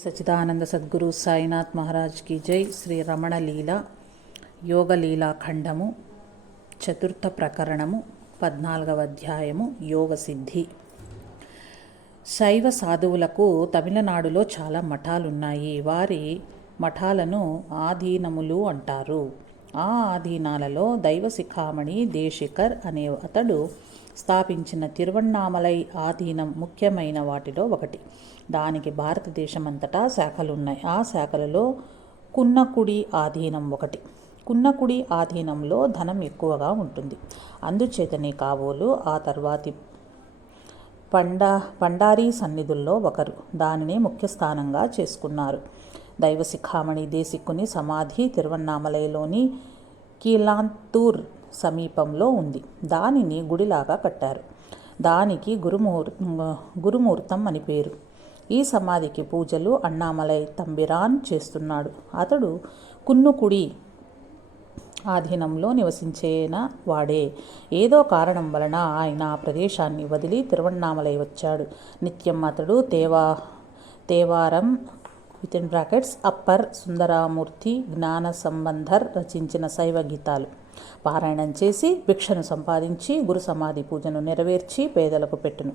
సచిదానంద సద్గురు సాయినాథ్ మహారాజ్కి జై. శ్రీ రమణ లీల యోగలీలా ఖండము చతుర్థ ప్రకరణము పద్నాలుగవ అధ్యాయము యోగ సిద్ధి. శైవ సాధువులకు తమిళనాడులో చాలా మఠాలున్నాయి. వారి మఠాలను ఆధీనములు అంటారు. ఆ ఆధీనాలలో దైవ శిఖామణి దేశికర్ అనే అతడు స్థాపించిన తిరువన్నామలై ఆధీనం ముఖ్యమైన వాటిలో ఒకటి. దానికి భారతదేశమంతటా శాఖలున్నాయి. ఆ శాఖలలో కున్నకుడి ఆధీనం ఒకటి. కున్నకుడి ఆధీనంలో ధనం ఎక్కువగా ఉంటుంది. అందుచేతనే కాబోలు ఆ తర్వాతి పండా పండారీ సన్నిధుల్లో ఒకరు. దానినే ముఖ్య స్థానంగా చేసుకున్నారు. దైవ శిఖామణి దేశిక్కుని సమాధి తిరువన్నామలైలోని కీలాంతూర్ సమీపంలో ఉంది. దానిని గుడిలాగా కట్టారు. దానికి గురుమూర్ గురుమూర్తం అని పేరు. ఈ సమాధికి పూజలు అన్నామలై తంబిరాన్ చేస్తున్నాడు. అతడు కున్నుకుడి ఆధీనంలో నివసించేన వాడే. ఏదో కారణం వలన ఆయన ఆ ప్రదేశాన్ని వదిలి తిరువണ്ണామలై వచ్చాడు. నిత్యం అతడు తేవా Thevaram with in brackets Appar Sundaramurthy Gnana Sambandar రచించిన శైవ గీతాలు. పారాయణం చేసి భిక్షను సంపాదించి గురు సమాధి పూజను నెరవేర్చి పేదలకు పెట్టును.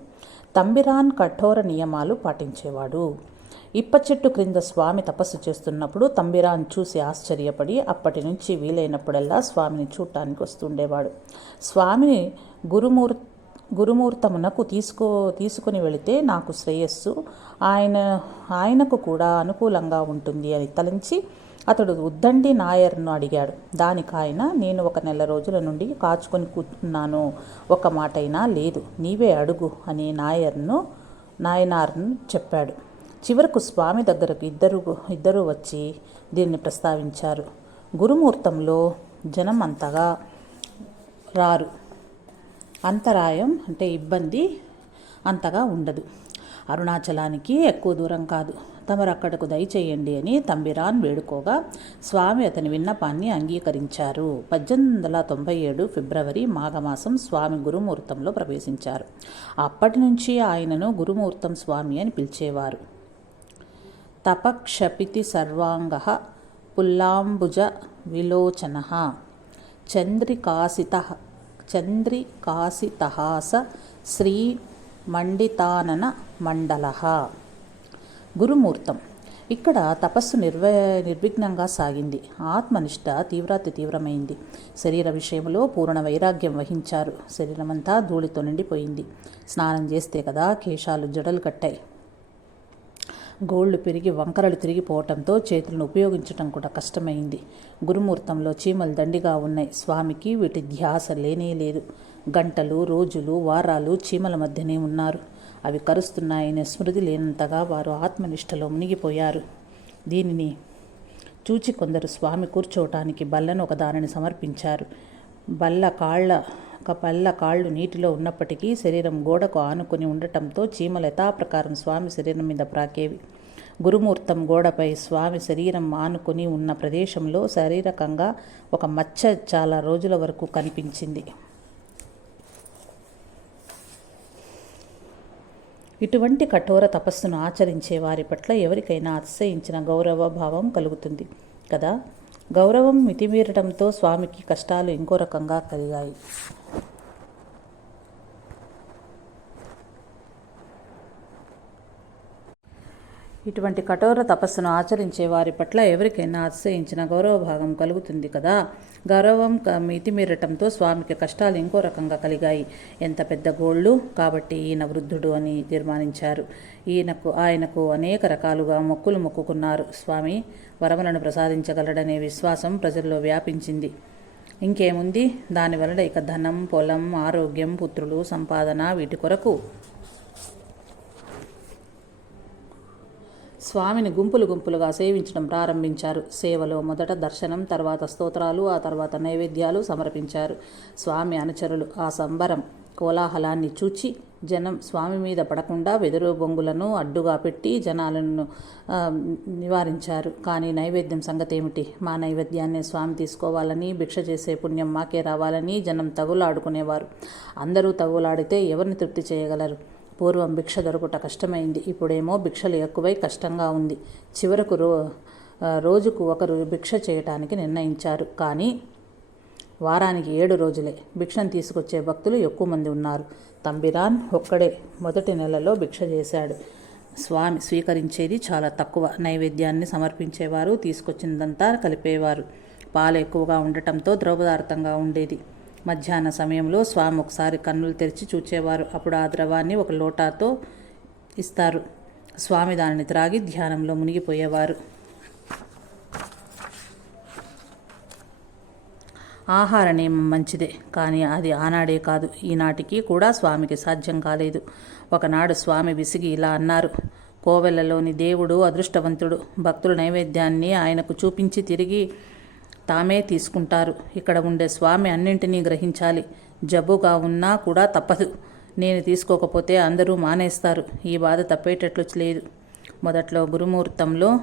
తంబిరాన్ కఠోర నియమాలు పాటించేవాడు. ఇప్ప చెట్టు క్రింద స్వామి తపస్సు చేస్తున్నప్పుడు తంబిరాన్ చూసి ఆశ్చర్యపడి అప్పటి నుంచి వీలైనప్పుడల్లా స్వామిని చూడటానికి వస్తుండేవాడు. స్వామిని గురుమూర్ గురుమూర్తమునకు తీసుకో తీసుకుని వెళితే నాకు శ్రేయస్సు. ఆయన ఆయనకు కూడా అనుకూలంగా ఉంటుంది అని తలంచి అతడు ఉద్దండి నాయర్ను అడిగాడు. దానికి ఆయన నేను ఒక నెల రోజుల నుండి కాచుకొని కూర్చున్నాను. ఒక మాటైనా లేదు. నీవే అడుగు అని నాయర్ను నాయనార్ను చెప్పాడు. చివరకు స్వామి దగ్గరకు ఇద్దరు ఇద్దరు వచ్చి దీన్ని ప్రస్తావించారు. గురుముహూర్తంలో జనం అంతగా రారు. అంతరాయం అంటే ఇబ్బంది అంతగా ఉండదు. అరుణాచలానికి ఎక్కువ దూరం కాదు. తమరు అక్కడకు దయచేయండి అని తంబిరాన్ వేడుకోగా స్వామి అతని విన్నపాన్ని అంగీకరించారు. పద్దెనిమిది వందల తొంభై ఏడు ఫిబ్రవరి మాఘమాసం స్వామి గురుముహూర్తంలో ప్రవేశించారు. అప్పటి నుంచి ఆయనను గురుముహూర్తం స్వామి అని పిలిచేవారు. తపక్షపితి సర్వాంగ పుల్లాంబుజ విలోచన చంద్రికాసిత చంద్రికాసితహాస శ్రీ మండితానన మండల గురుమూర్తం. ఇక్కడ తపస్సు నిర్వ నిర్విఘ్నంగా సాగింది. ఆత్మనిష్ట తీవ్రాతి తీవ్రమైంది. శరీర విషయంలో పూర్ణ వైరాగ్యం వహించారు. శరీరమంతా ధూళితో నిండిపోయింది. స్నానం చేస్తే కదా కేశాలు జడలు కట్టాయి. గోళ్ళు పెరిగి వంకరలు తిరిగిపోవటంతో చేతులను ఉపయోగించటం కూడా కష్టమైంది. గురుమూర్తంలో చీమలు దండిగా ఉన్నాయి. స్వామికి వీటి ధ్యాస లేనే లేదు. గంటలు రోజులు వారాలు చీమల మధ్యనే ఉన్నారు. అవి కరుస్తున్నాయనే స్మృతి లేనంతగా వారు ఆత్మనిష్టలో మునిగిపోయారు. దీనిని చూచి కొందరు స్వామి కూర్చోవటానికి బల్లను ఒక దానిని సమర్పించారు. బల్ల కాళ్ళ ఒక పళ్ళ కాళ్ళు నీటిలో ఉన్నప్పటికీ శరీరం గోడకు ఆనుకుని ఉండటంతో చీమలు యథాప్రకారం స్వామి శరీరం మీద ప్రాకేవి. గురుమూర్తం గోడపై స్వామి శరీరం ఆనుకుని ఉన్న ప్రదేశంలో శారీరకంగా ఒక మచ్చ చాలా రోజుల వరకు కనిపించింది. ఇటువంటి కఠోర తపస్సును ఆచరించే వారి పట్ల ఎవరికైనా అతిశయించిన గౌరవ భావం కలుగుతుంది కదా? గౌరవం మితిమీరడంతో స్వామికి కష్టాలు ఇంకో రకంగా కలిగాయి. ఇటువంటి కఠోర తపస్సును ఆచరించే వారి పట్ల ఎవరికైనా అతిశయించిన గౌరవభాగం కలుగుతుంది కదా? గౌరవం మితిమీరటంతో స్వామికి కష్టాలు ఇంకో రకంగా కలిగాయి. ఎంత పెద్ద గోళ్ళు! కాబట్టి ఈయన వృద్ధుడు అని తీర్మానించారు. ఈయనకు ఆయనకు అనేక రకాలుగా మొక్కులు మొక్కుకున్నారు. స్వామి వరములను ప్రసాదించగలడనే విశ్వాసం ప్రజల్లో వ్యాపించింది. ఇంకేముంది? దానివలన ఇక ధనం పొలం ఆరోగ్యం పుత్రులు సంపాదన వీటి కొరకు స్వామిని గుంపులు గుంపులుగా సేవించడం ప్రారంభించారు. సేవలో మొదట దర్శనం తర్వాత స్తోత్రాలు ఆ తర్వాత నైవేద్యాలు సమర్పించారు. స్వామి అనుచరులు ఆ సంబరం కోలాహలాన్ని చూచి జనం స్వామి మీద పడకుండా వెదురు బొంగులను అడ్డుగా పెట్టి జనాలను నివారించారు. కానీ నైవేద్యం సంగతి ఏమిటి మా నైవేద్యాన్ని స్వామి తీసుకోవాలని భిక్ష చేసే పుణ్యం మాకే రావాలని జనం తగులాడుకునేవారు. అందరూ తగులాడితే ఎవరిని తృప్తి చేయగలరు? పూర్వం భిక్ష దొరకుట కష్టమైంది. ఇప్పుడేమో భిక్షలు ఎక్కువై కష్టంగా ఉంది. చివరకు రో రోజుకు ఒకరు భిక్ష చేయటానికి నిర్ణయించారు. కానీ వారానికి ఏడు రోజులే భిక్షను తీసుకొచ్చే భక్తులు ఎక్కువ మంది ఉన్నారు. తంబిరాన్ ఒక్కడే మొదటి నెలలో భిక్ష చేశాడు. స్వామి స్వీకరించేది చాలా తక్కువ. నైవేద్యాన్ని సమర్పించేవారు తీసుకొచ్చిందంతా కలిపేవారు. పాలు ఎక్కువగా ఉండటంతో ద్రవదార్థంగా ఉండేది. మధ్యాహ్న సమయంలో స్వామి ఒకసారి కన్నులు తెరిచి చూచేవారు. అప్పుడు ఆ ద్రవాన్ని ఒక లోటాతో ఇస్తారు. స్వామి దానిని త్రాగి ధ్యానంలో మునిగిపోయేవారు. ఆహార నియమం మంచిదే కానీ అది ఆనాడే కాదు. ఈనాటికి కూడా స్వామికి సాధ్యం కాలేదు. ఒకనాడు స్వామి విసిగి ఇలా అన్నారు కోవెలలోని దేవుడు అదృష్టవంతుడు. భక్తుల నైవేద్యాన్ని ఆయనకు చూపించి తిరిగి తామే తీసుకుంటారు. ఇక్కడ ఉండే స్వామి అన్నింటినీ గ్రహించాలి. జబ్బుగా ఉన్నా కూడా తప్పదు. నేను తీసుకోకపోతే అందరూ మానేస్తారు. ఈ బాధ తప్పేటట్లు లేదు. మొదట్లో గురుముహూర్తంలో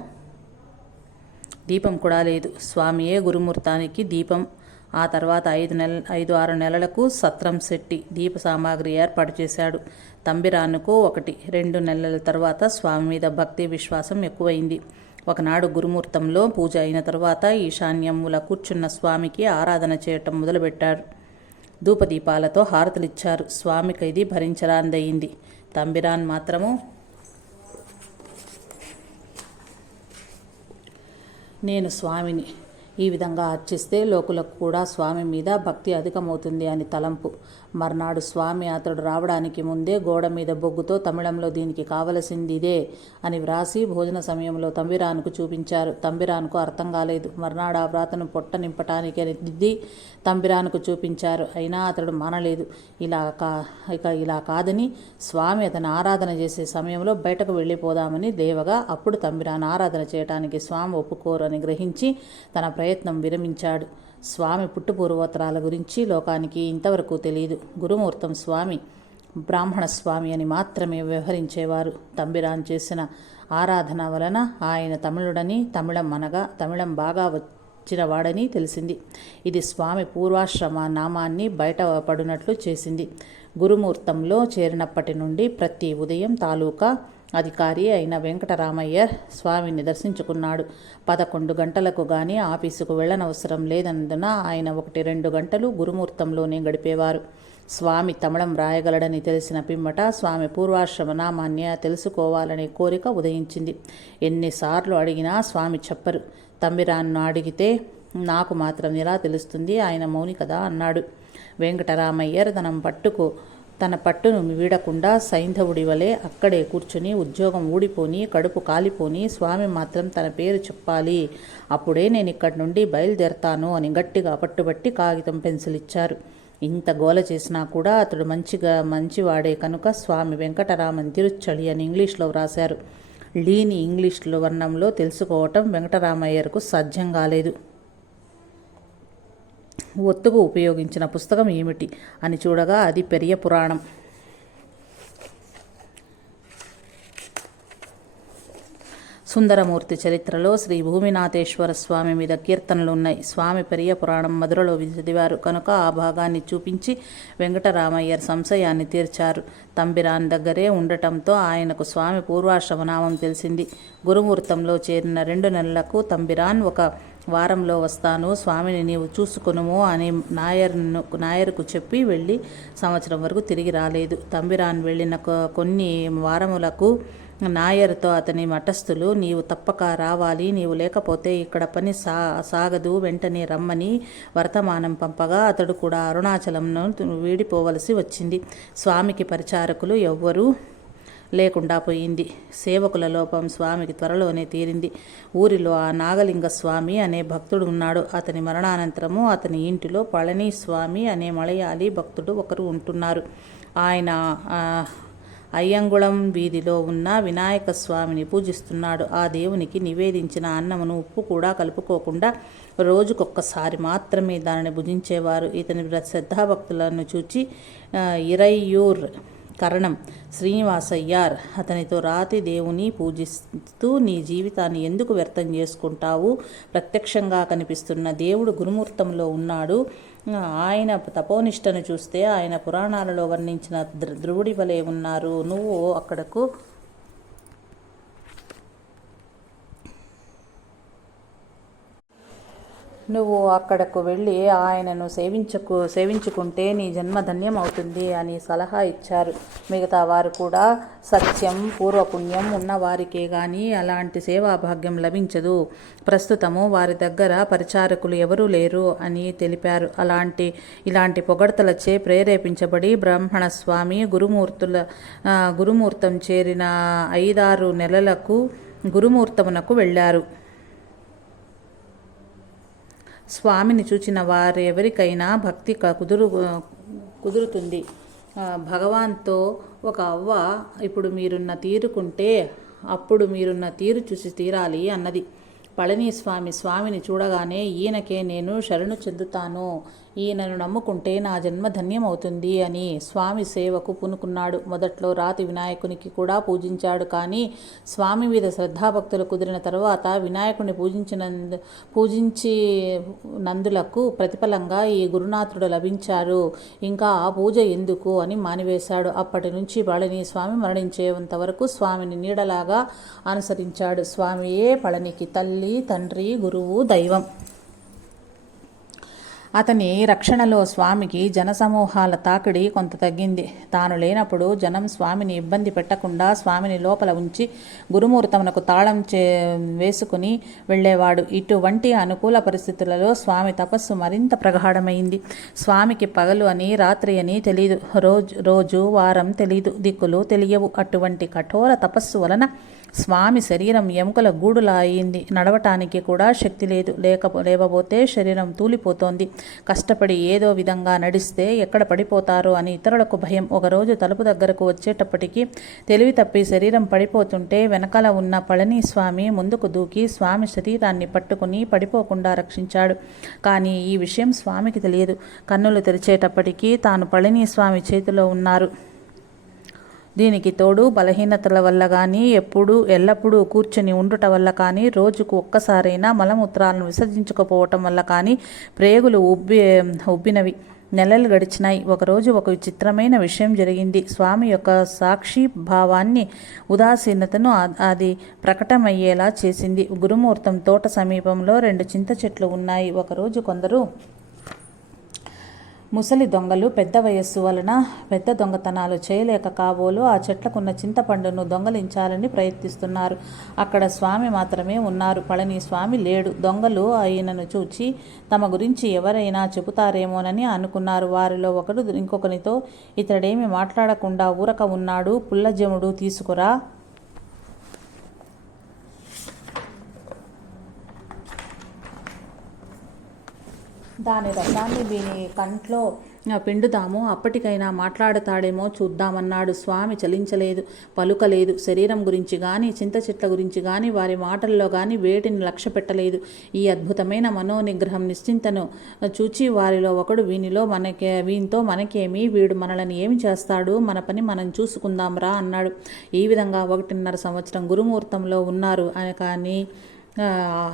దీపం కూడా లేదు. స్వామియే గురుముహూర్తానికి దీపం. ఆ తర్వాత ఐదు నెల ఐదు ఆరు నెలలకు సత్రం శెట్టి దీప సామాగ్రి ఏర్పాటు చేశాడు. తంబిరానుకు ఒకటి. రెండు నెలల తర్వాత స్వామి మీద భక్తి విశ్వాసం ఎక్కువైంది. ఒకనాడు గురుమూర్తంలో పూజ అయిన తర్వాత ఈశాన్యముల కూర్చున్న స్వామికి ఆరాధన చేయటం మొదలుపెట్టారు. ధూపదీపాలతో హారతులిచ్చారు. స్వామికి ఇది భరించరాందయింది. తంబిరాన్ మాత్రము నేను స్వామిని. ఈ విధంగా అర్చిస్తే లోకులకు కూడా స్వామి మీద భక్తి అధికమవుతుంది అని తలంపు. మర్నాడు స్వామి అతడు రావడానికి ముందే గోడ మీద బొగ్గుతో తమిళంలో దీనికి కావలసింది ఇదే అని వ్రాసి భోజన సమయంలో తంబిరాన్కు చూపించారు. తంబిరాన్కు అర్థం కాలేదు. మర్నాడు ఆ వ్రాతను పొట్ట నింపటానికి అని దిద్ది తంబిరాన్కు చూపించారు. అయినా అతడు మానలేదు. ఇలా కా ఇక ఇలా కాదని స్వామి అతను ఆరాధన చేసే సమయంలో బయటకు వెళ్ళిపోదామని దేవగా అప్పుడు తంబిరాన్ ఆరాధన చేయటానికి స్వామి ఒప్పుకోరు అని గ్రహించి తన ప్రయత్నం విరమించాడు. స్వామి పుట్టుపూర్వోత్తరాల గురించి లోకానికి ఇంతవరకు తెలియదు. గురుమూర్తం స్వామి బ్రాహ్మణ స్వామి అని మాత్రమే వ్యవహరించేవారు. తంబిరాన్ చేసిన ఆరాధన వలన ఆయన తమిళుడని తమిళం అనగా తమిళం బాగా వచ్చిన వాడని తెలిసింది. ఇది స్వామి పూర్వాశ్రమ నామాన్ని బయటపడినట్లు చేసింది. గురుమూర్తంలో చేరినప్పటి నుండి ప్రతి ఉదయం తాలూకా అధికారి అయిన వెంకటరామయ్య స్వామిని దర్శించుకున్నాడు. పదకొండు గంటలకు గాని ఆఫీసుకు వెళ్ళనవసరం లేనందున ఆయన ఒకటి రెండు గంటలు గురుమూర్తంలోనే గడిపేవారు. స్వామి తమిళం రాయగలడని తెలిసిన పిమ్మట స్వామి పూర్వాశ్రమ నామాన్య తెలుసుకోవాలనే కోరిక ఉదయించింది. ఎన్నిసార్లు అడిగినా స్వామి చెప్పరు. తమ్మిరాన్ను అడిగితే నాకు మాత్రం ఎలా తెలుస్తుంది? ఆయన మౌని కదా అన్నాడు. వెంకటరామయ్యర్ తనం పట్టుకు తన పట్టును వీడకుండా సైంధవుడి వలె అక్కడే కూర్చుని ఉద్యోగం ఊడిపోని కడుపు కాలిపోని స్వామి మాత్రం తన పేరు చెప్పాలి. అప్పుడే నేను ఇక్కడి నుండి బయలుదేరతాను అని గట్టిగా పట్టుబట్టి కాగితం పెన్సిల్ ఇచ్చారు ఇంత గోల చేసినా కూడా అతడు మంచిగా మంచివాడే కనుక స్వామి వెంకటరామన్ తిరుచ్చళి అని ఇంగ్లీష్లో వ్రాశారు. లీని ఇంగ్లీష్లో వర్ణంలో తెలుసుకోవటం వెంకటరామయ్యకు సాధ్యం కాలేదు. ఒత్తుకు ఉపయోగించిన పుస్తకం ఏమిటి అని చూడగా అది పెరియ పురాణం. సుందరమూర్తి చరిత్రలో శ్రీ భూమినాథేశ్వర స్వామి మీద కీర్తనలు ఉన్నాయి. స్వామి పెరియ పురాణం మధురలో చదివారు కనుక ఆ భాగాన్ని చూపించి వెంకటరామయ్యర్ సంశయాన్ని తీర్చారు. తంబిరాన్ దగ్గరే ఉండటంతో ఆయనకు స్వామి పూర్వాశ్రమనామం తెలిసింది. గురుమూర్తంలో చేరిన రెండు నెలలకు తంబిరాన్ ఒక వారంలో వస్తాను. స్వామిని నీవు చూసుకునుము అని నాయర్ను నాయర్కు చెప్పి వెళ్ళి సంవత్సరం వరకు తిరిగి రాలేదు. తంబిరాన్ వెళ్ళిన కొన్ని వారములకు నాయర్తో అతని మఠస్థులు నీవు తప్పక రావాలి. నీవు లేకపోతే ఇక్కడ పని సా సాగదు. వెంటనే రమ్మని వర్తమానం పంపగా అతడు కూడా అరుణాచలంను వీడిపోవలసి వచ్చింది. స్వామికి పరిచారకులు ఎవ్వరూ లేకుండా పోయింది. సేవకుల లోపం స్వామికి త్వరలోనే తీరింది. ఊరిలో ఆ నాగలింగ స్వామి అనే భక్తుడు ఉన్నాడు. అతని మరణానంతరము అతని ఇంటిలో పళని స్వామి అనే మలయాళీ భక్తుడు ఒకరు ఉంటున్నారు. ఆయన అయ్యంగుళం వీధిలో ఉన్న వినాయక స్వామిని పూజిస్తున్నాడు. ఆ దేవునికి నివేదించిన అన్నమును ఉప్పు కూడా కలుపుకోకుండా రోజుకొక్కసారి మాత్రమే దానిని భుజించేవారు. ఇతని శ్రద్ధాభక్తులను చూచి ఇరయ్యూర్ కరణం. శ్రీనివాసయ్యార్ అతనితో రాతి దేవుని పూజిస్తూ నీ జీవితాన్ని ఎందుకు వ్యర్థం చేసుకుంటావు? ప్రత్యక్షంగా కనిపిస్తున్న దేవుడు గురుమూర్తంలో ఉన్నాడు. ఆయన తపోనిష్టను చూస్తే ఆయన పురాణాలలో వర్ణించిన ధ్రువుడి వలె ఉన్నారు. నువ్వు అక్కడకు నువ్వు అక్కడకు వెళ్ళి ఆయనను సేవించుకు సేవించుకుంటే నీ జన్మ ధన్యం అవుతుంది అని సలహా ఇచ్చారు. మిగతా వారు కూడా సత్యం పూర్వపుణ్యం ఉన్నవారికే కానీ అలాంటి సేవాభాగ్యం లభించదు. ప్రస్తుతము వారి దగ్గర పరిచారకులు ఎవరూ లేరు అని తెలిపారు. అలాంటి ఇలాంటి పొగడ్తలచే ప్రేరేపించబడి బ్రాహ్మణ స్వామి గురుమూర్తుల గురుమూర్తం చేరిన ఐదారు నెలలకు గురుమూర్తమునకు వెళ్ళారు. స్వామిని చూచిన వారెవరికైనా భక్తి కుదురు కుదురుతుంది. భగవాన్తో ఒక అవ్వ ఇప్పుడు మీరున్న తీరుకుంటే అప్పుడు మీరున్న తీరు చూసి తీరాలి అన్నది. పళనిస్వామి స్వామిని చూడగానే ఈయనకే నేను శరణు చెందుతాను ఈయనను నమ్ముకుంటే నా జన్మ ధన్యమవుతుంది అని స్వామి సేవకు పూనుకున్నాడు. మొదట్లో రాతి వినాయకునికి కూడా పూజించాడు కానీ స్వామి మీద శ్రద్ధాభక్తులు కుదిరిన తర్వాత వినాయకుని పూజించినందు పూజించి నందులకు ప్రతిఫలంగా ఈ గురునాథుడు లభించారు. ఇంకా ఆ పూజ ఎందుకు అని మానివేశాడు. అప్పటి నుంచి పళని స్వామి మరణించేంత వరకు స్వామిని నీడలాగా అనుసరించాడు. స్వామియే పళనికి తల్లి తండ్రి గురువు దైవం. అతని రక్షణలో స్వామికి జనసమూహాల తాకిడి కొంత తగ్గింది. తాను లేనప్పుడు జనం స్వామిని ఇబ్బంది పెట్టకుండా స్వామిని లోపల ఉంచి గురుమూర్తమునకు తాళం చే వేసుకుని వెళ్ళేవాడు. ఇటువంటి అనుకూల పరిస్థితులలో స్వామి తపస్సు మరింత ప్రగాఢమైంది. స్వామికి పగలు అని రాత్రి అని తెలియదు రోజు రోజు వారం తెలియదు దిక్కులు తెలియవు. అటువంటి కఠోర తపస్సు వలన స్వామి శరీరం ఎముకల గూడులా అయింది నడవటానికి కూడా శక్తి లేదు. లేక లేవబోతే శరీరం తూలిపోతోంది. కష్టపడి ఏదో విధంగా నడిస్తే ఎక్కడ పడిపోతారో అని ఇతరులకు భయం. ఒకరోజు తలుపు దగ్గరకు వచ్చేటప్పటికి తెలివి తప్పి శరీరం పడిపోతుంటే వెనకాల ఉన్న పళనిస్వామి ముందుకు దూకి స్వామి శరీరాన్ని పట్టుకుని పడిపోకుండా రక్షించాడు. కానీ ఈ విషయం స్వామికి తెలియదు. కన్నులు తెరిచేటప్పటికీ తాను పళనిస్వామి చేతిలో ఉన్నారు. దీనికి తోడు బలహీనతల వల్ల కానీ ఎప్పుడు ఎల్లప్పుడూ కూర్చొని ఉండుట వల్ల కానీ రోజుకు ఒక్కసారైనా మలమూత్రాలను విసర్జించకపోవటం వల్ల కానీ ప్రేగులు ఉబ్బి ఉబ్బినవి. నెలలు గడిచినాయి. ఒకరోజు ఒక విచిత్రమైన విషయం జరిగింది. స్వామి యొక్క సాక్షి భావాన్ని ఉదాసీనతను అది ప్రకటమయ్యేలా చేసింది. గురుమూర్తం తోట సమీపంలో రెండు చింత చెట్లు ఉన్నాయి. ఒకరోజు కొందరు ముసలి దొంగలు పెద్ద వయస్సు వలన పెద్ద దొంగతనాలు చేయలేక కాబోలు ఆ చెట్లకున్న చింతపండును దొంగలించాలని ప్రయత్నిస్తున్నారు. అక్కడ స్వామి మాత్రమే ఉన్నారు. పళని స్వామి లేడు. దొంగలు ఆయనను చూచి తమ గురించి ఎవరైనా చెబుతారేమోనని అనుకున్నారు. వారిలో ఒకడు ఇంకొకనితో ఇతడేమి మాట్లాడకుండా ఊరక ఉన్నాడు. పుల్లజముడు తీసుకురా. దాని రసాన్ని వీని కంట్లో పిండుదాము అప్పటికైనా మాట్లాడతాడేమో చూద్దామన్నాడు. స్వామి చలించలేదు పలుకలేదు. శరీరం గురించి కానీ చింత చెట్ల గురించి కానీ వారి మాటల్లో కానీ వేటిని లక్ష్య పెట్టలేదు. ఈ అద్భుతమైన మనోనిగ్రహం నిశ్చింతను చూచి వారిలో ఒకడు వీనిలో మనకే వీనితో మనకేమి వీడు మనల్ని ఏమి చేస్తాడు? మన పని మనం చూసుకుందాం రా అన్నాడు. ఈ విధంగా ఒకటిన్నర సంవత్సరం గురుముహూర్తంలో ఉన్నారు. అని కానీ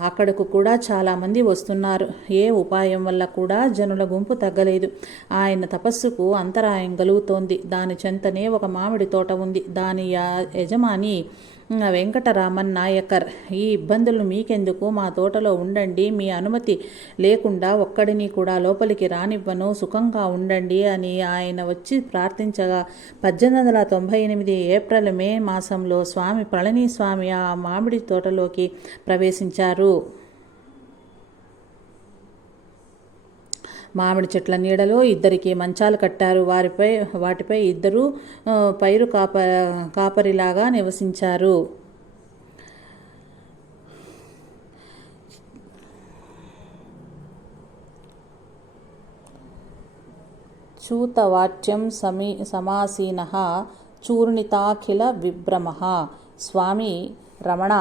అక్కడకు కూడా చాలామంది వస్తున్నారు. ఏ ఉపాయం వల్ల కూడా జనుల గుంపు తగ్గలేదు. ఆయన తపస్సుకు అంతరాయం కలుగుతోంది. దాని చెంతనే ఒక మామిడి తోట ఉంది. దాని యా- యజమాని వెంకటరామన్ నాయకర్ ఈ ఇబ్బందులు మీకెందుకు? మా తోటలో ఉండండి మీ అనుమతి లేకుండా ఒక్కడిని కూడా లోపలికి రానివ్వను సుఖంగా ఉండండి అని ఆయన వచ్చి ప్రార్థించగా పద్దెనిమిది వందల తొంభై ఎనిమిది ఏప్రిల్ మే మాసంలో స్వామి పళనీస్వామి ఆ మామిడి తోటలోకి ప్రవేశించారు. మామిడి చెట్ల నీడలో ఇద్దరికి మంచాలు కట్టారు. వారిపై వాటిపై ఇద్దరు పైరు కాప కాపరిలాగా నివసించారు. చూతవాచ్యం సమీ సమాసీన చూర్ణితాఖిల విభ్రమ. స్వామి రమణ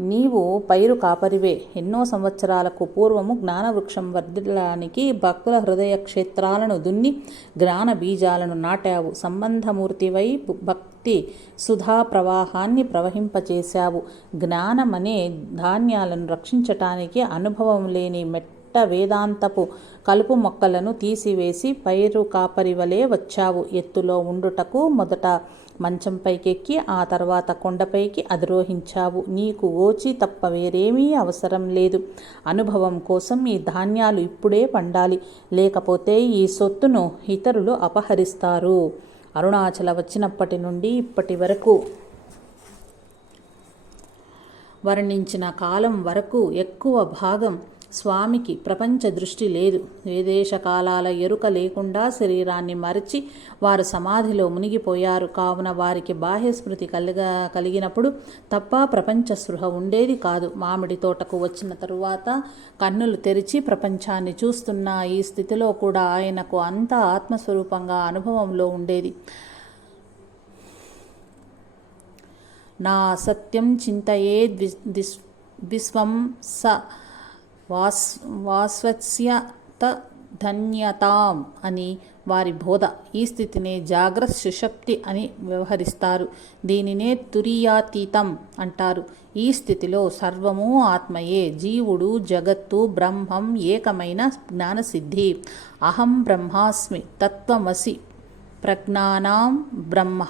నీవు పైరు కాపరివే. ఎన్నో సంవత్సరాలకు పూర్వము జ్ఞానవృక్షం వర్ధిల్లడానికి భక్తుల హృదయ క్షేత్రాలను దున్ని జ్ఞాన బీజాలను నాటావు. సంబంధమూర్తివై భక్తి సుధా ప్రవాహాన్ని ప్రవహింపచేశావు. జ్ఞానమనే ధాన్యాలను రక్షించటానికి అనుభవం లేని మెట్ వేదాంతపు కలుపు మొక్కలను తీసివేసి పైరు కాపరి వలె వచ్చావు. ఎత్తులో ఉండుటకు మొదట మంచంపైకెక్కి ఆ తర్వాత కొండపైకి అధిరోహించావు. నీకు ఓచి తప్ప వేరేమీ అవసరం లేదు. అనుభవం కోసం ఈ ధాన్యాలు ఇప్పుడే పండాలి. లేకపోతే ఈ సొత్తును ఇతరులు అపహరిస్తారు. అరుణాచల వచ్చినప్పటి నుండి ఇప్పటి వరకు వర్ణించిన కాలం వరకు ఎక్కువ భాగం స్వామికి ప్రపంచ దృష్టి లేదు. విదేశ కాలాల ఎరుక లేకుండా శరీరాన్ని మరచి వారు సమాధిలో మునిగిపోయారు. కావున వారికి బాహ్య స్మృతి కలిగ కలిగినప్పుడు తప్ప ప్రపంచ స్పృహ ఉండేది కాదు. మామిడి తోటకు వచ్చిన తరువాత కన్నులు తెరిచి ప్రపంచాన్ని చూస్తున్న ఈ స్థితిలో కూడా ఆయనకు అంత ఆత్మస్వరూపంగా అనుభవంలో ఉండేది. నా సత్యం చింతయే ద్వి విశ్వం స వాస్ వాస్వస్యత ధన్యతాం అని వారి బోధ. ఈ స్థితిని జాగ్రత్త సుషప్తి అని వ్యవహరిస్తారు. దీనినే తురియాతీతం అంటారు. ఈ స్థితిలో సర్వము ఆత్మయే. జీవుడు జగత్తు బ్రహ్మం ఏకమైన జ్ఞానసిద్ధి. అహం బ్రహ్మాస్మి తత్వమసి ప్రజ్ఞానాం బ్రహ్మ.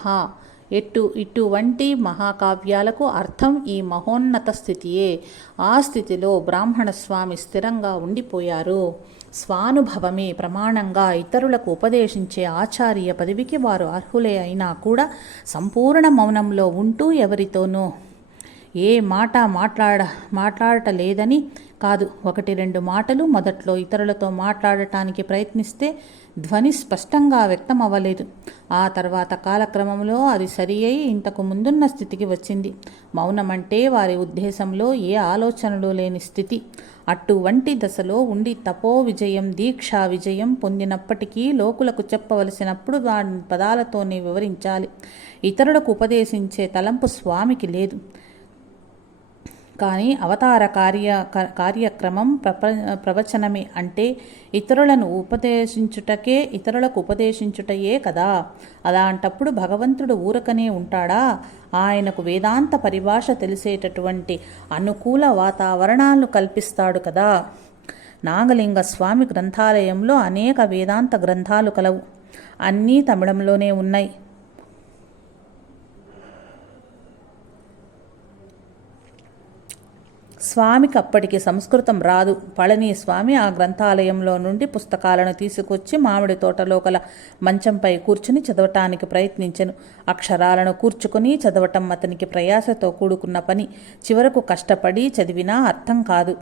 ఎట్టు ఇటువంటి మహాకావ్యాలకు అర్థం ఈ మహోన్నత స్థితియే. ఆ స్థితిలో బ్రాహ్మణ స్వామి స్థిరంగా ఉండిపోయారు. స్వానుభవమే ప్రమాణంగా ఇతరులకు ఉపదేశించే ఆచార్య పదవికి వారు అర్హులే అయినా కూడా సంపూర్ణ మౌనంలో ఉంటూ ఎవరితోనూ ఏ మాట మాట్లాడ మాట్లాడటలేదని కాదు. ఒకటి రెండు మాటలు మొదట్లో ఇతరులతో మాట్లాడటానికి ప్రయత్నిస్తే ధ్వని స్పష్టంగా వ్యక్తం అవ్వలేదు ఆ తర్వాత కాలక్రమంలో అది సరి అయి ఇంతకు ముందున్న స్థితికి వచ్చింది. మౌనమంటే వారి ఉద్దేశంలో ఏ ఆలోచనలు లేని స్థితి. అటువంటి దశలో ఉండి తపో విజయం దీక్షా విజయం పొందినప్పటికీ లోకులకు చెప్పవలసినప్పుడు వారి పదాలతోనే వివరించాలి. ఇతరులకు ఉపదేశించే తలంపు స్వామికి లేదు. కానీ అవతార కార్య కార్యక్రమం ప్రప ప్రవచనమే అంటే ఇతరులను ఉపదేశించుటకే ఇతరులకు ఉపదేశించుటయే కదా. అలాంటప్పుడు భగవంతుడు ఊరకనే ఉంటాడా? ఆయనకు వేదాంత పరిభాష తెలిసేటటువంటి అనుకూల వాతావరణాలను కల్పిస్తాడు కదా. నాగలింగ స్వామి గ్రంథాలయంలో అనేక వేదాంత గ్రంథాలు కలవు. అన్నీ తమిళంలోనే ఉన్నాయి. స్వామికి అప్పటికి సంస్కృతం రాదు. పళని స్వామి ఆ గ్రంథాలయంలో నుండి పుస్తకాలను తీసుకొచ్చి మామిడి తోటలో గల మంచంపై కూర్చుని చదవటానికి ప్రయత్నించెను. అక్షరాలను కూర్చుకొని చదవటం అతనికి ప్రయాసతో కూడుకున్న పని. చివరకు కష్టపడి చదివినా అర్థం కాదు.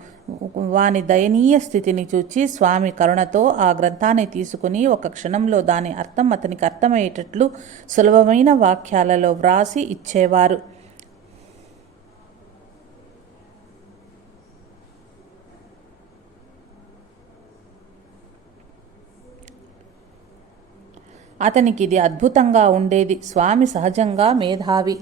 వాని దయనీయ స్థితిని చూచి స్వామి కరుణతో ఆ గ్రంథాన్ని తీసుకుని ఒక క్షణంలో దాని అర్థం అతనికి అర్థమయ్యేటట్లు సులభమైన వాక్యాలలో వ్రాసి ఇచ్చేవారు. అతనికి ఇది అద్భుతంగా ఉండేది. స్వామి సహజంగా మేధావి.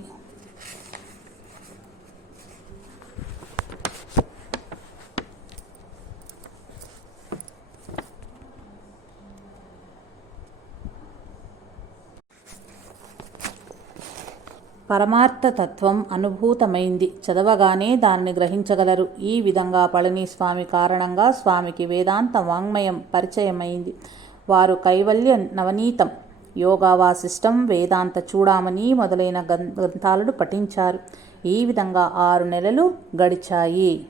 పరమార్థతత్వం అనుభూతమైంది. చదవగానే దానిని గ్రహించగలరు. ఈ విధంగా పళని స్వామి కారణంగా స్వామికి వేదాంత వాంగ్మయం పరిచయమైంది. వారు కైవల్య నవనీతం యోగా వాసిష్టం వేదాంత చూడామణి మొదలైన గ్రంథాలను పఠించారు. ఈ విధంగా ఆరు నెలలు గడిచాయి.